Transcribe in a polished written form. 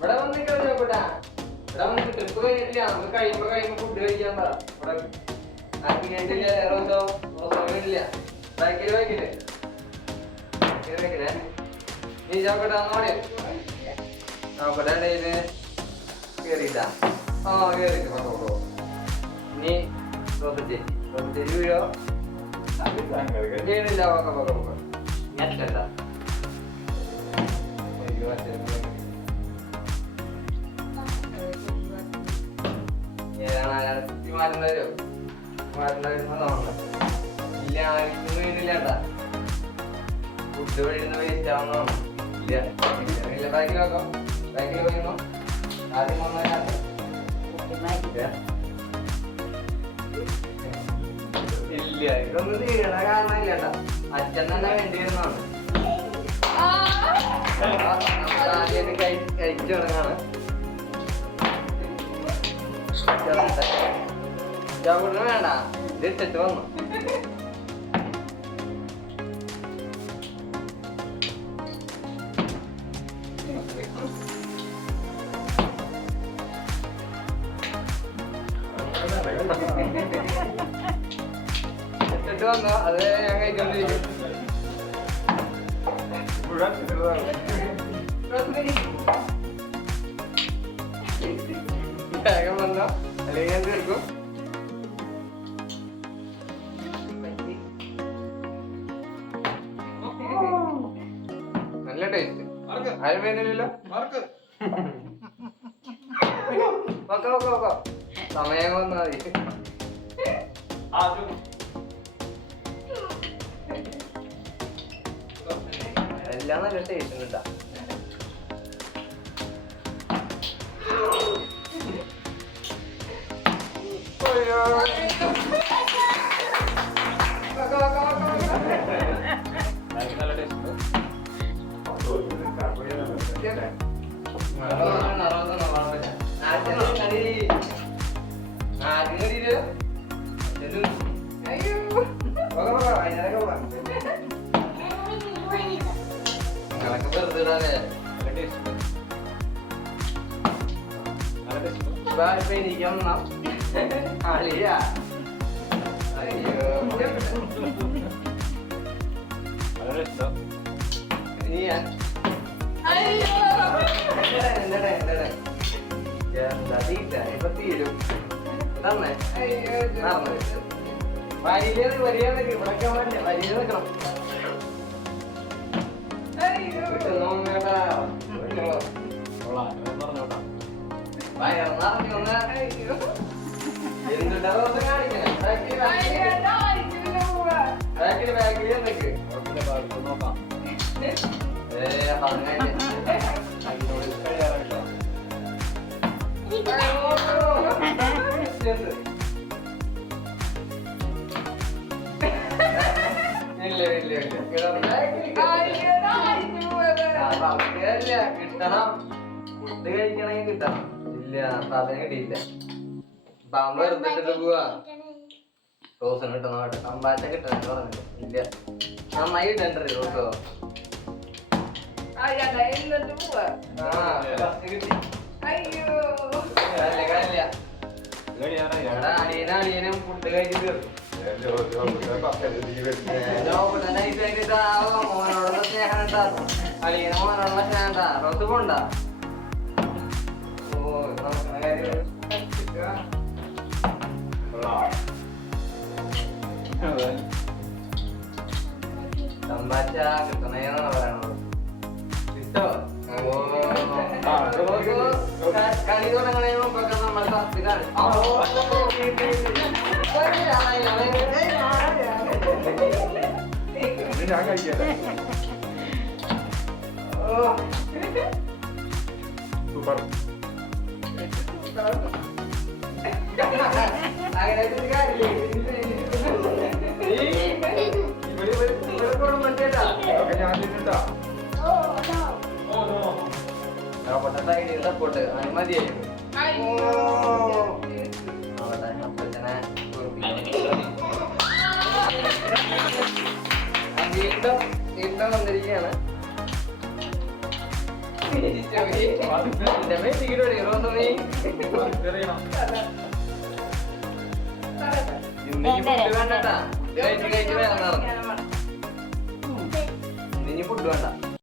ഇവിടെ വന്നിട്ട് നോക്കട്ടാ. ഇവിടെ വന്നിട്ട് ട്രിപ്പ് കഴിഞ്ഞിട്ടില്ല. നമുക്ക് കഴിയുമ്പോ ഫുഡ് കഴിക്കാൻ പറ. ഇവിടെ ആക്കിയിട്ടില്ല. വേറെ ബാക്കില് നീ ചോക്കട്ടെ നോടെ നോക്കട്ടെ ഇത് കേറിട്ടാ. ആ കേറിട്ടോ. നീ ചേച്ചി വീഴോ വീണില്ല. ഞെട്ടണ്ട. മാറ്റണ്ടോ ഇല്ല. ആരും വീണില്ലാട്ടാ. ഫുഡ് വഴിന്ന് വേസ്റ്റ് ആവുന്നതാണ്. ഇല്ല ബാക്കിൽ നോക്കാം. ബാക്കിൽ പോയിരുന്നോ ആദ്യം വന്നതിനകത്ത് ഇല്ല. ഇതൊന്നും തീരണ കാരണമില്ലട്ടാ. അച്ഛൻ തന്നെ വേണ്ടി വരുന്നതാണ്. ആദ്യമായിട്ട് കഴിച്ചു തുടങ്ങാണ്. ചവിടണം വേണ്ട. ഇത് ഇട്ടിട്ട് വന്നു. ഇട്ടിട്ട് വന്നോ. അത് ഞാൻ കഴിച്ചോണ്ടിരിക്കും. വേഗം വന്നോ അല്ലെങ്കിൽ ഞാൻ തീർക്കും. നല്ല ടേസ്റ്റ്. ആരും വേണില്ലല്ലോ. സമയം വന്നാ മതി. എല്ലാം നല്ല ടേസ്റ്റ് ഉണ്ടാ. കിട്ടണം. ഫുഡ് കഴിക്കണമെങ്കിൽ കിട്ടണം. ഇല്ല സാധനം കിട്ടിയില്ല. പാമ്പ് എടുത്തിട്ട് പോവാ. റോസും കിട്ടണം. കമ്പാറ്റ കിട്ടണം പറഞ്ഞില്ല. ഇല്ല നന്നായി കിട്ടണ്ടേ റോസോ. അടിയനും ഫുഡ് കഴിച്ച് തീർക്കും. മോനോടുള്ള സ്നേഹം ഉണ്ടാകും. അളിയന് മോനോടുള്ള സ്നേഹം ഉണ്ടാ. റോസ് പോണ്ട. ഓ നോക്കണ കാര്യം കമ്പാറ്റ കിട്ടണേന്നാണ് പറയണത്. ഇഷ്ടോ കളി തുടങ്ങണേ മുമ്പൊക്കെ നമ്മൾ തപ്പിലാണ്. ഞാൻ കഴിക്കട്ടെ. സൂപ്പർ. ഞാൻ തിന്നിട്ടാ. പൊട്ട് മതിയായിരുന്നു. വീണ്ടും വീണ്ടും വന്നിരിക്കുകയാണ്. ഇനി ഫുഡ് വേണ്ട.